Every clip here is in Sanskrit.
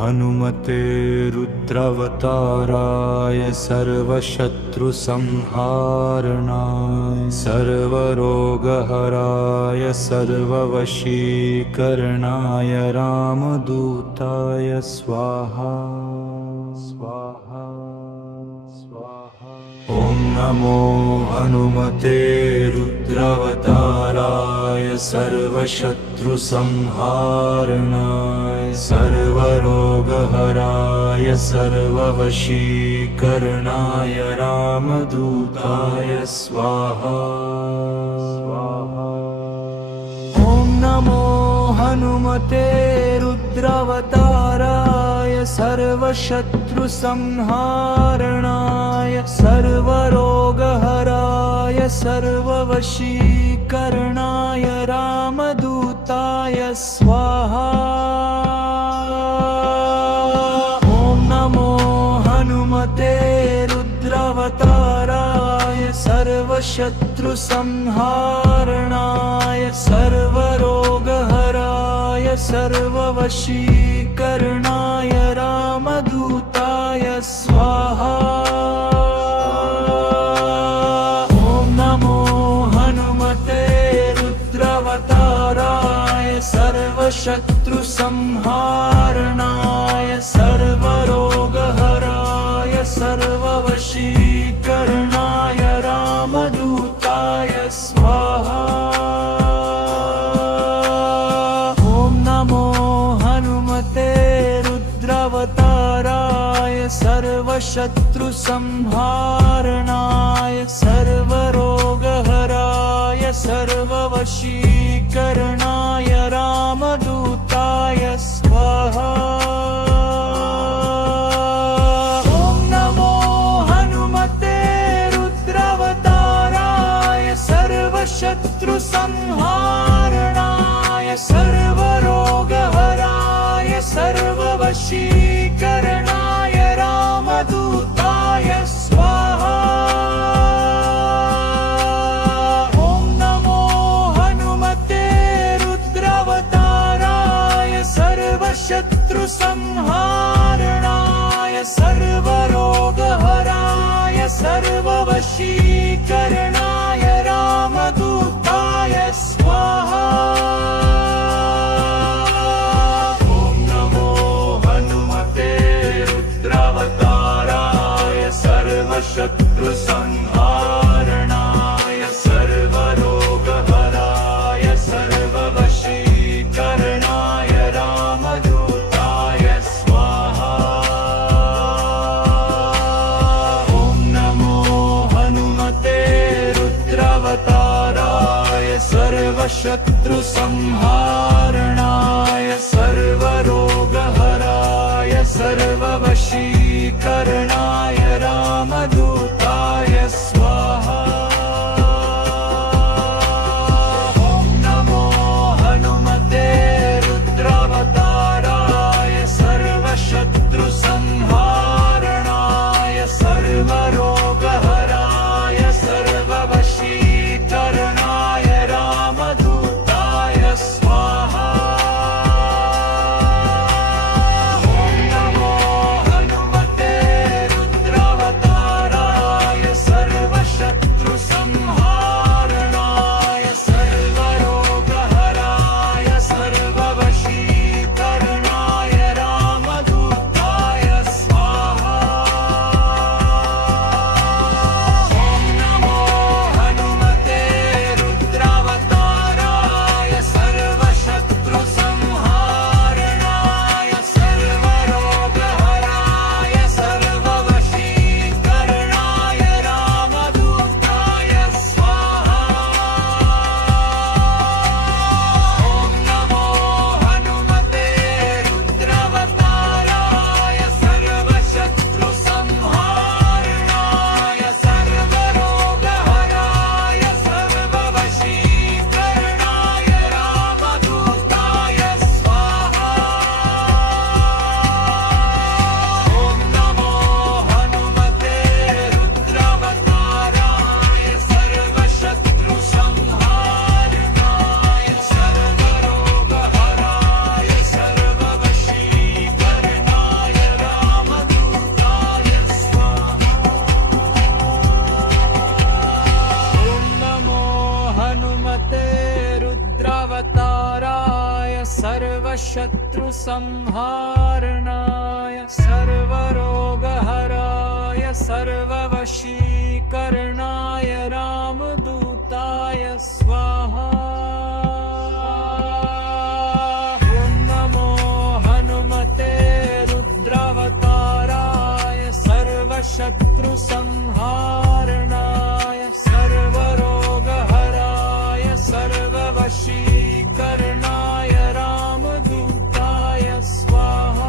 हनुमते रुद्रावताराय सर्वशत्रुसंहारणाय सर्वरोगहराय सर्ववशीकरणाय रामदूताय स्वाहा स्वाहा स्वाहा। ॐ नमो हनुमते रुद्रावताराय सर्वशत्रुसंहारणाय सर्वरोगहराय सर्ववशीकरणाय रामदूताय स्वाहा स्वाहा। ॐ नमो हनुमते रुद्रावताराय सर्वशत्रुसंहारणाय सर्वरोगहराय सर्ववशीकरणाय रामदूताय स्वाहा। ॐ नमो हनुमते रुद्रावताराय सर्वशत्रुसंहारणाय सर्वरोगहराय सर्ववशीकरणाय रामदूताय स्वाहा। ॐ नमो हनुमते रुद्रावताराय सर्वशत्रुसंहारणाय सर्वरोगहराय सर्ववशीकरणाय रामदूताय स्वाहा। ॐ नमो हनुमते रुद्रावताराय सर्वशत्रुसंहारणाय सर्वरोगहराय सर्ववशीकरणाय रामदूताय स्वाहा। ॐ नमो हनुमते रुद्रावताराय सर्वशत्रुसंहारणाय सर्वरोगहराय सर्ववशीकरणाय रामदूताय स्वाहा। ॐ नमो हनुमते रुद्रावताराय सर्वशत्रुसंहारणाय सर्वरोगहराय सर्ववशीकरणाय रामदूताय स्वाहा। ॐ नमो हनुमते रुद्रावताराय सर्वशत्रुसंहारणाय सर्वरोगहराय सर्ववशीकरणाय रामदूताय स्वाहा। ॐ नमो हनुमते रुद्रावताराय सर्वशत्रुसंहारणाय सर्वरोगहराय सर्ववशीकरणाय रामदूताय स्वाहा। ॐ नमो हनुमते रुद्रावताराय सर्वशत्रुसंहारणाय सर्वरोगहराय सर्ववशीकरणाय रामदूताय स्वाहा। ॐ नमो हनुमते रुद्रावताराय रुद्रावताराय सर्वशत्रुसंहारणाय सर्वरोगहराय सर्ववशीकरणाय रामदूताय स्वाहा। ॐ नमो हनुमते रुद्रावताराय सर्वशत्रुसंहारणाय सर्वरोगहराय सर्ववशीकरणाय रामदूताय स्वाहा।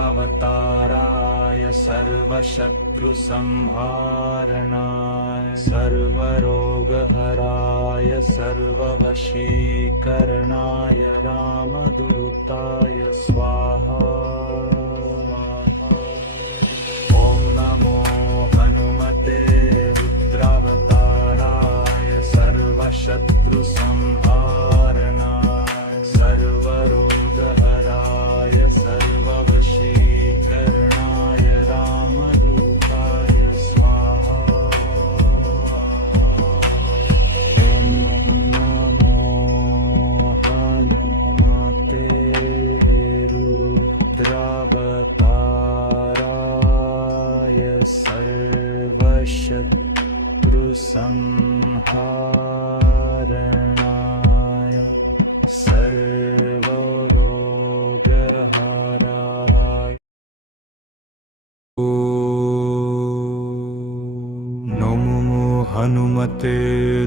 रुद्रावताराय सर्वशत्रुसंहारणाय सर्वरोगहराय सर्ववशीकरणाय रामदूताय स्वाहा। ॐ नमो हनुमते रुद्रावताराय सर्वशत्रुसंहारणाय सर्वरोगहराय सर्ववशीकरणाय रामदूताय स्वाहा। ॐ नमो हनुमते रुद्रावताराय सर्वशत्रुसंहारणाय सर्वरोगहराय। नमो हनुमते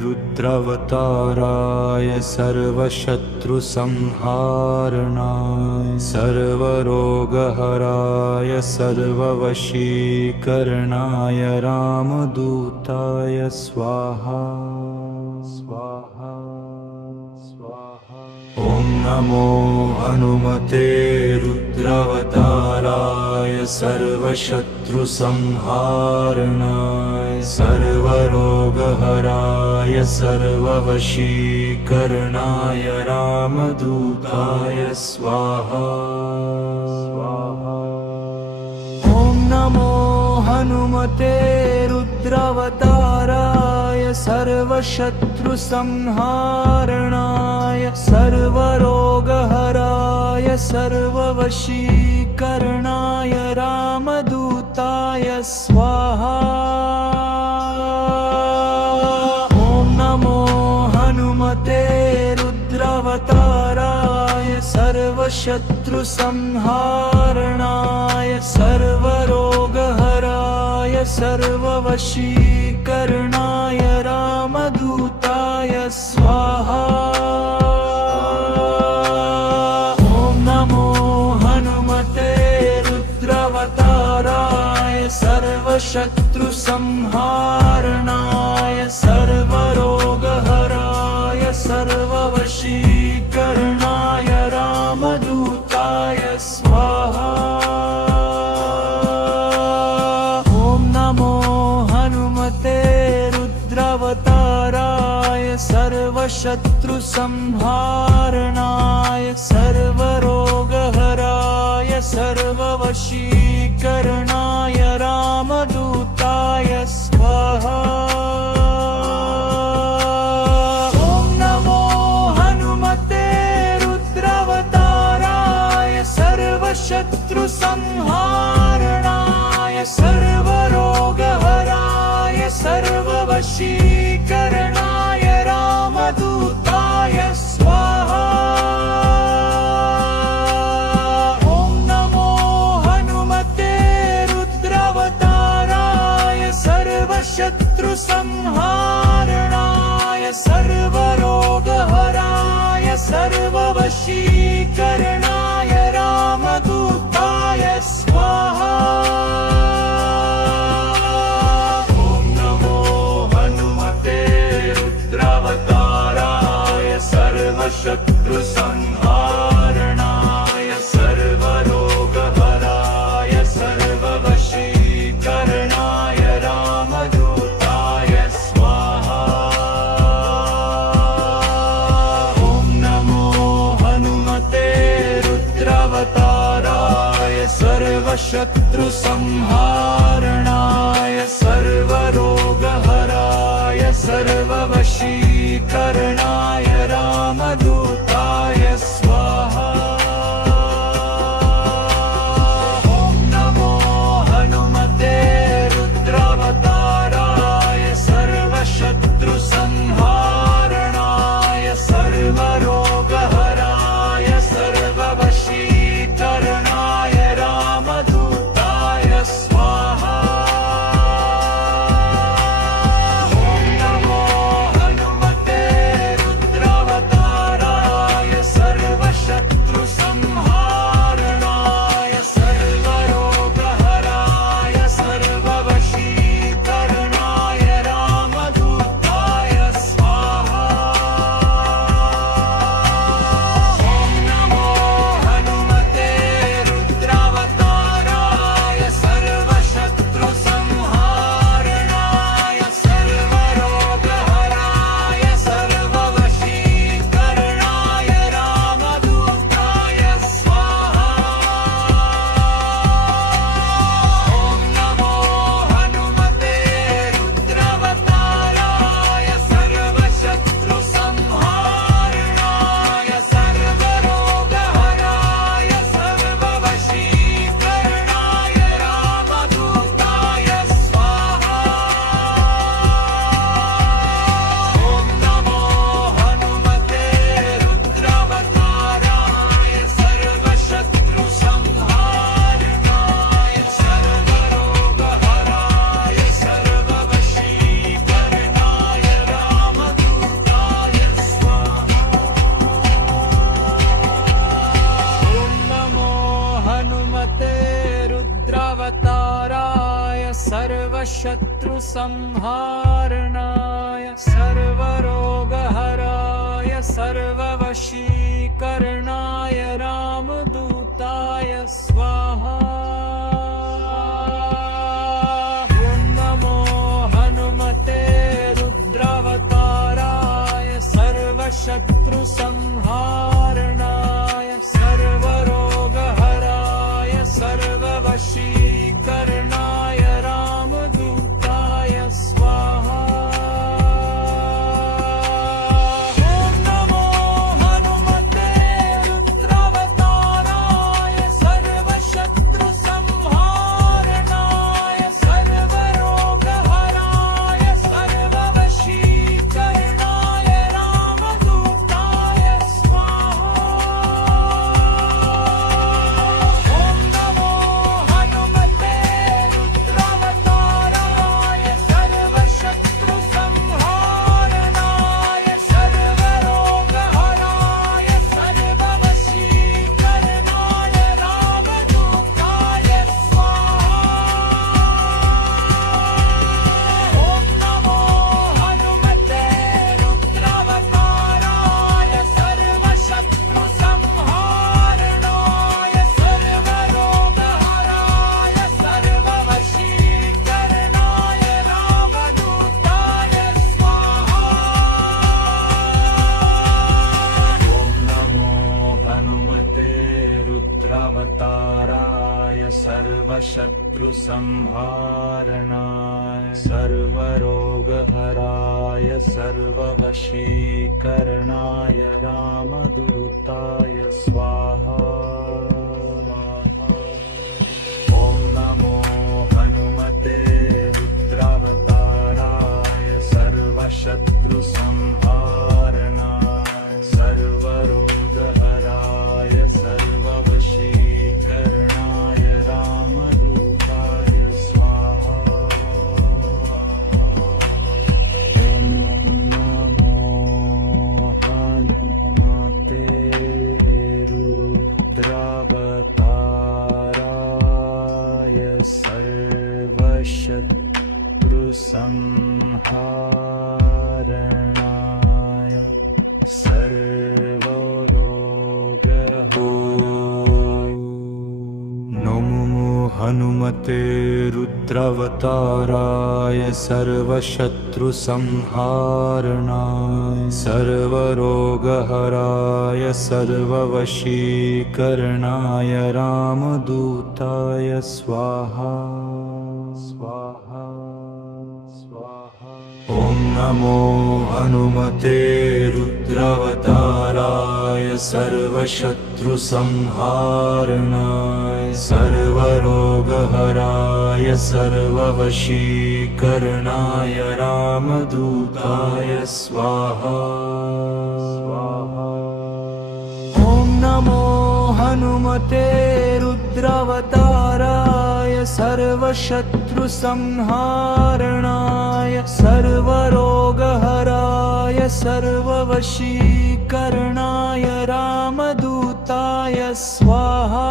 रुद्रावताराय सर्वशत्रुसंहारणाय सर्वरोगहराय सर्ववशीकरणाय रामदूताय स्वाहा स्वाहा स्वाहा। ॐ नमो हनुमते रुद्रावताराय सर्वशत्रुसंहारणाय सर्वरोगहराय सर्ववशीकरणाय रामदूताय स्वाहा स्वाहा। ॐ नमो हनुमते रुद्रावताराय सर्वशत्रुसंहारणाय सर्वरोगहराय सर्ववशीकरणाय रामदूताय स्वाहा। ॐ नमो हनुमते रुद्रावताराय सर्वशत्रुसंहारणाय सर्वरोगहराय सर्ववशीकरणाय रामदूताय स्वाहा। ॐ नमो हनुमते रुद्रावताराय सर्वशत्रुसंहारणाय सर्वरोगहराय सर्ववशीकरणाय रामदूताय स्वाहा। ॐ नमो हनुमते रुद्रावताराय सर्वशत्रुसंहारणाय सर्वरोगहराय सर्ववशीकरणाय रामदूताय स्वाहा। ॐ नमो हनुमते रुद्रावताराय सर्वशत्रुसंहारणाय सर्व सर्वशत्रुसंहारणाय सर्वरोगहराय सर्ववशीकरणाय रामदूताय स्वाहा। ॐ नमो हनुमते रुद्रावताराय सर्वशत्रुसंहारणाय सर्वरोगहराय सर्ववशीकरणाय रामदूताय स्वाहा। ॐ नमो हनुमते रुद्रावताराय सर्वशत्रुसंहारणाय सर्वरोगहराय सर्ववशीकरणाय रामदूताय स्वाहा। ॐ नमो हनुमते रुद्रावताराय सर्वशत्रुसंहारणाय सर्वरोगहराय सर्ववशीकरणाय रामदूताय स्वाहा। ॐ नमो हनुमते रुद्रावताराय सर्वशत्रुसंहारणाय सर्वरोगहराय सर्ववशीकरणाय रामदूताय स्वाहा। ॐ नमो हनुमते रुद्रावताराय सर्वशत्रुसंहारणाय सर्वरोगहराय सर्ववशीकरणाय रामदूताय स्वाहा। ॐ नमो हनुमते रुद्रावताराय सर्वशत्रुसंहारणाय सर्वरोगहराय सर्ववशीकरणाय रामदूताय स्वाहा। ॐ नमो हनुमते रुद्रावताराय सर्वशत्रुसंहारणाय सर्वरोगहराय सर्ववशीकरणाय रामदूताय स्वाहा। ॐ नमो हनुमते रुद्रावताराय सर्वशत्रुसंहारणाय सर्वरोगहराय सर्ववशीकरणाय रामदूताय स्वाहा। ॐ नमो हनुमते रुद्रावताराय सर्वशत्रुसंहारणाय सर्वरोगहराय सर्ववशीकरणाय रामदूताय स्वाहा। ॐ नमो हनुमते रुद्रावताराय सर्वशत्रुसंहारणाय सर्वरोगहराय सर्ववशीकरणाय रामदूताय स्वाहा। ॐ नमो हनुमते रुद्रावताराय सर्वशत्रुसंहारणाय सर्वरोगहराय सर्ववशीकरणाय रामदूताय स्वाहा। ॐ नमो हनुमते रुद्रावताराय सर्वशत्रुसंहारणाय सर्वरोगहराय सर्ववशीकरणाय रामदूताय स्वाहा। ॐ नमो हनुमते रुद्रावताराय सर्वशत्रुसंहारणाय सर्वरोगहराय सर्ववशीकरणाय रामदूताय स्वाहा। ॐ नमो हनुमते रुद्रावताराय सर्वशत्रुसंहारणाय सर्वरोगहराय सर्ववशीकरणाय रामदूताय स्वाहा। शत्रुसंहारणाय सर्वरोगहराय नमो हनुमते रुद्रावताराय सर्वशत्रुसंहारणाय सर्वरोगहराय सर्ववशीकरणाय रामदूताय स्वाहा स्वाहा स्वाहा। ॐ नमो हनुमते रुद्रावताराय सर्वशत्रुसंहारणाय सर्वरोगहराय सर्ववशीकरणाय रामदूताय स्वाहा स्वाहा। ॐ नमो हनुमते रुद्रावताराय सर्वशत्रुसंहारणाय सर्वरोगहराय सर्ववशीकरणाय रामदूताय स्वाहा।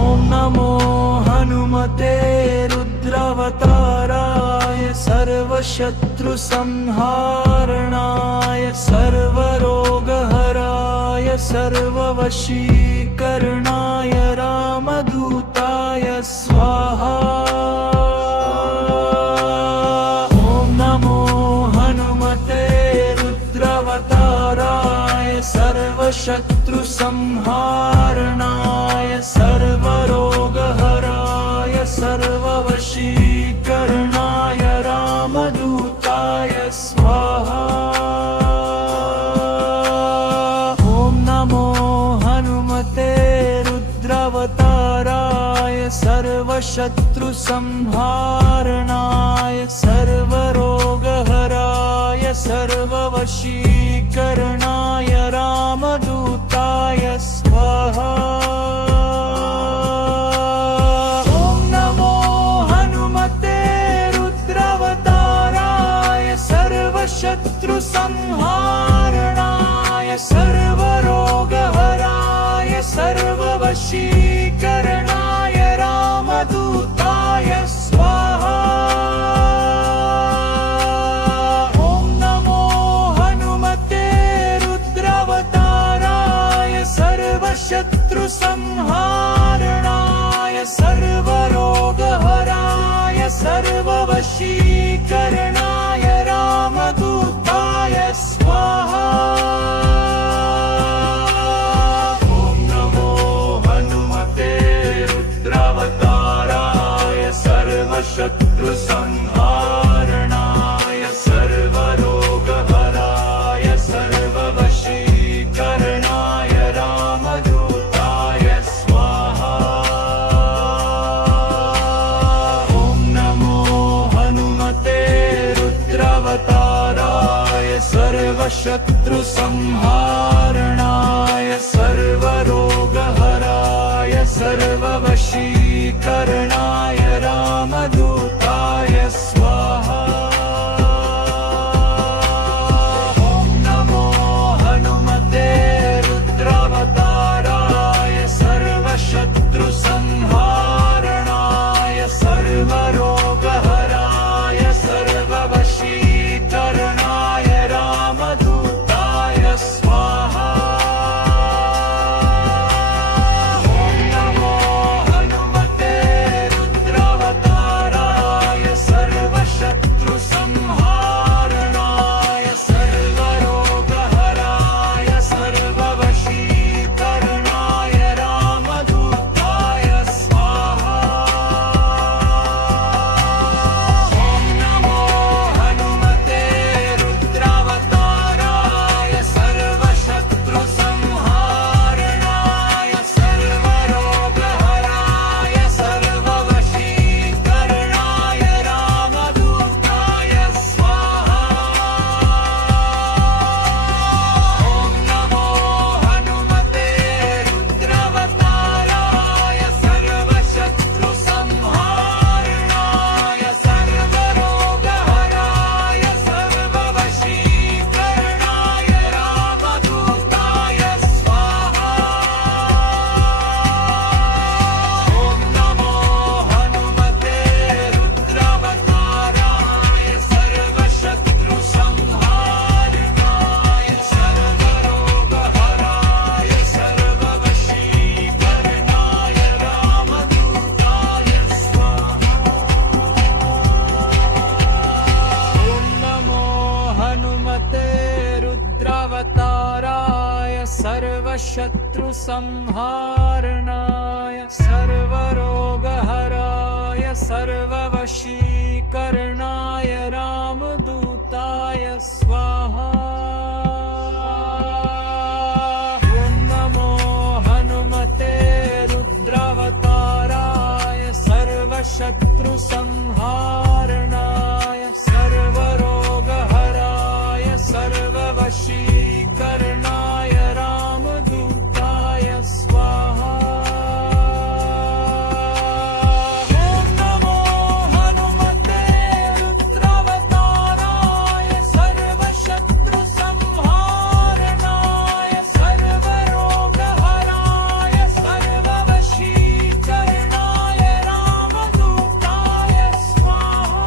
ॐ नमो हनुमते रुद्रावताराय सर्वशत्रुसंहारणाय सर्वरोगहराय सर्ववशीकरणाय रामदूताय स्वाहा। ॐ नमो हनुमते रुद्रावताराय सर्वशत्रुसंहारणाय सर्वरोगहराय सर्ववशीकरणाय रामदूताय स्वाहा। ॐ नमो हनुमते रुद्रावताराय सर्वशत्रुसंहारणाय सर्वरोगहराय सर्ववशीकरणाय रामदूताय स्वाहा। ॐ नमो हनुमते रुद्रावताराय सर्वशत्रुसंहारणाय सर्वरोगहराय सर्ववशीकरणाय रामदूताय स्वाहा। ॐ नमो हनुमते रुद्रावताराय सर्वशत्रुसंहारणाय सर्वरोगहराय सर्ववशीकरणाय रामदूताय स्वाहा। ॐ नमो हनुमते रुद्रावताराय सर्वशत्रुसंहारणाय सर्वरोगहराय सर्ववशीकरणाय रामदूताय स्वाहा। ॐ नमो हनुमते रुद्रावताराय सर्वशत्रुसंहारणाय सर्वरोगहराय सर्ववशीकरणाय रामदूताय स्वाहा। ॐ नमो हनुमते रुद्रावताराय सर्वशत्रुसंहारणाय सर्वरोगहराय सर्ववशीकरणाय रामदूताय स्वाहा। ॐ नमो हनुमते सर्वशत्रुसंहारणाय सर्वरोगहराय सर्ववशीकरणाय रामदूताय स्वाहा। ॐ नमो हनुमते रुद्रावताराय सर्वशत्रुसंहारणाय सर्वरोगहराय सर्ववशीकरणाय रामदूताय स्वाहा। ॐ नमो हनुमते रुद्रावताराय सर्वशत्रुसंहारणाय सर्वरोगहराय सर्ववशीकरणाय रामदूताय स्वाहा।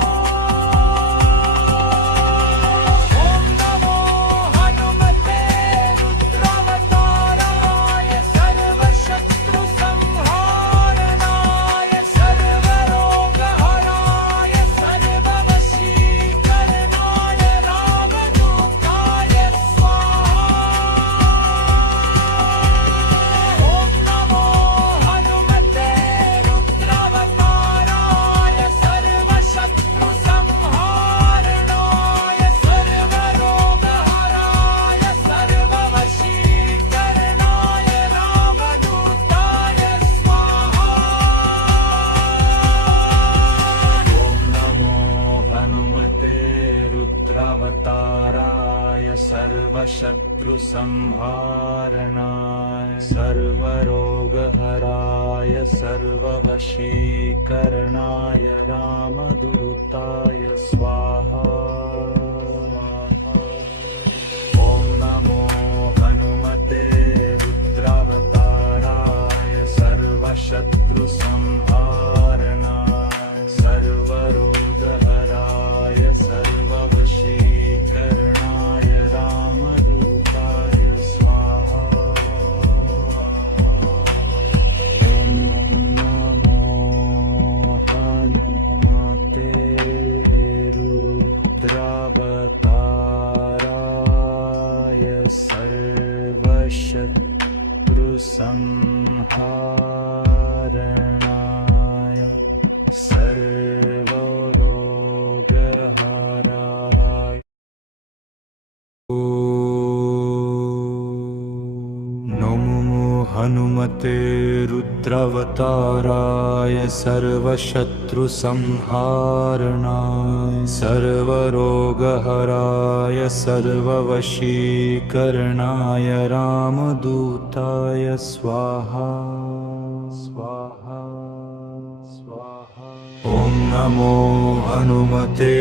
ॐ नमो हनुमते रुद्रावताराय सर्वशत्रुसंहारणाय सर्वरोगहराय सर्ववशीकरणाय रामदूताय सर्वशत्रुसंहारणाय सर्वरोगहराय सर्ववशीकरणाय रामदूताय स्वाहा। ॐ नमो हनुमते रुद्रावताराय सर्वशत्रुसंहारणाय सर्वरोगहराय सर्ववशीकरणाय रामदूताय स्वाहा। ॐ नमो हनुमते रुद्रावताराय सर्वशत्रुसंहारणाय सर्वरोगहराय। नमो हनुमते रुद्रावताराय सर्वशत्रुसंहारणाय सर्वरोगहराय सर्ववशीकरणाय रामदूताय स्वाहा स्वाहा स्वाहा। ॐ नमो हनुमते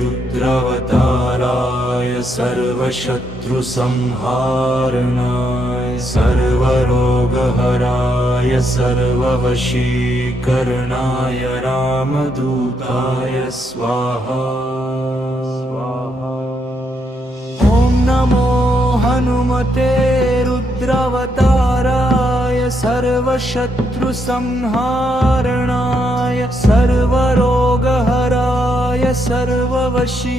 रुद्रावताराय सर्वशत्रुसंहारणाय सर्वरोगहराय सर्ववशीकरणाय रामदूताय स्वाहा स्वाहा। ॐ नमो हनुमते रुद्रावताराय सर्वशत्रुसंहारणाय सर्वरोगहराय सर्ववशीकरणाय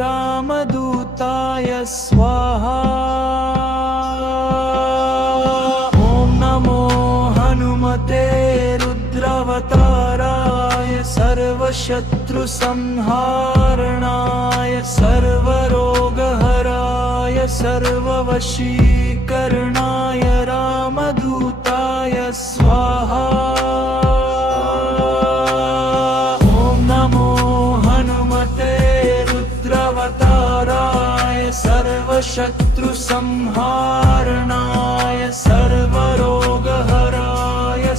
रामदूताय स्वाहा। ॐ नमो हनुमते रुद्रावताराय सर्वशत्रुसंहारणाय सर्वरोगहराय सर्ववशीकरणाय रामदूताय स्वाहा। ॐ नमो हनुमते रुद्रावताराय सर्वशत्रुसंहारणाय सर्वरोगहराय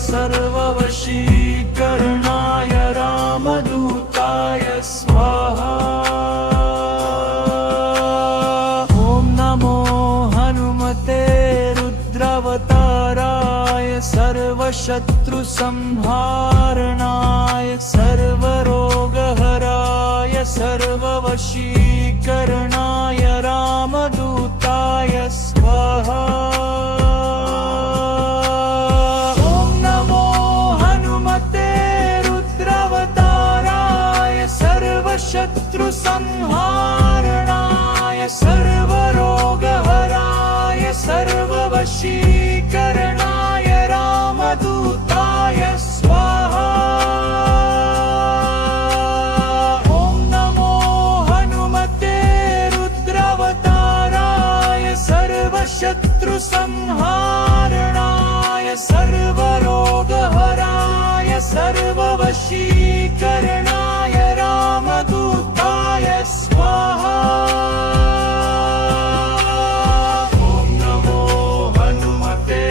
सर्ववशीकरणाय रामदूताय स्वाहा। ॐ नमो हनुमते रुद्रावताराय सर्वशत्रुसंहारणाय सर्वरोगहराय सर्ववशीकरणाय रामदूताय स्वाहा। ॐ नमो हनुमते रुद्रावताराय सर्वशत्रुसंहारणाय सर्वरोगहराय सर्ववशीकरणाय रामदूताय स्वाहा ॐ नमो हनुमते रुद्रावताराय सर्वशत्रुसंहारणाय सर्वरोगहराय सर्ववशीकरणाय रामदूताय स्वाहा ॐ नमो हनुमते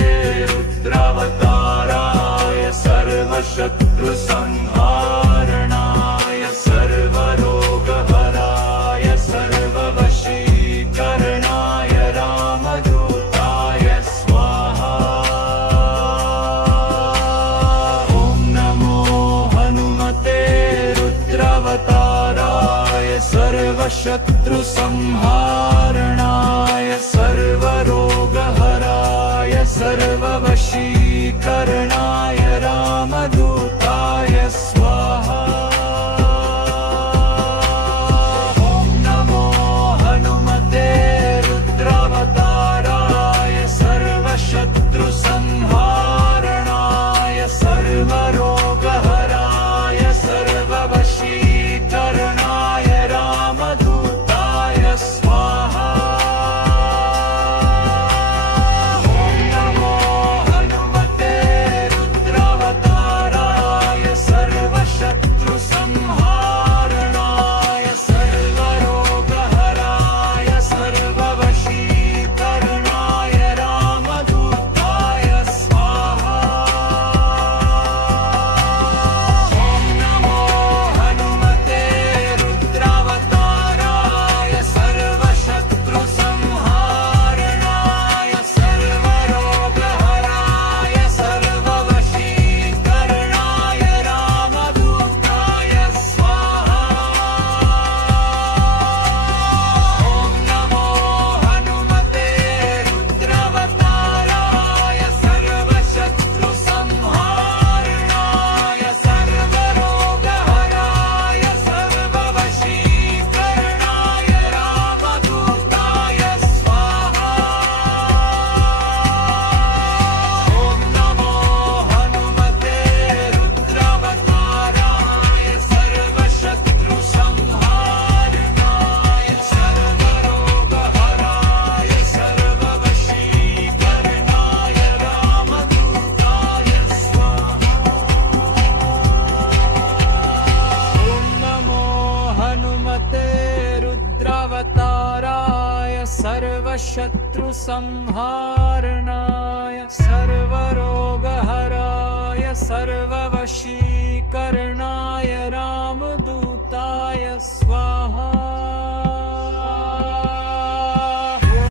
रुद्रावताराय सर्वशत्रुसंहारणाय सर्वरोगहराय सर्ववशीकरणाय रामदूताय स्वाहा ॐ नमो हनुमते रुद्रावताराय सर्वशत्रुसंहारणाय सर्वरोगहराय सर्ववशीकरणाय रामदूताय स्वाहा ॐ नमो हनुमते रुद्रावताराय सर्वशत्रुसंहारणाय सर्वरोगहराय सर्ववशीकरणाय रामदूताय स्वाहा ॐ नमो हनुमते रुद्रावताराय सर्वशत्रुसंहारणाय सर्वरोगहराय सर्ववशीकरणाय रामदूताय स्वाहा ॐ नमो हनुमते रुद्रावताराय सर्वशत्रुसंहारणाय सर्वरोगहराय सर्ववशीकरणाय रामदूताय स्वाहा ॐ नमो हनुमते रुद्रावताराय सर्वशत्रुसंहारणाय सर्वरोगहराय सर्ववशीकरणाय रामदूताय स्वाहा ॐ नमो हनुमते रुद्रावताराय सर्वशत्रुसंहारणाय सर्वरोगहराय सर्ववशीकरणाय रामदूताय स्वाहा ॐ नमो हनुमते रुद्रावताराय सर्वशत्रुसंहारणाय सर्वरोगहराय सर्ववशीकरणाय राम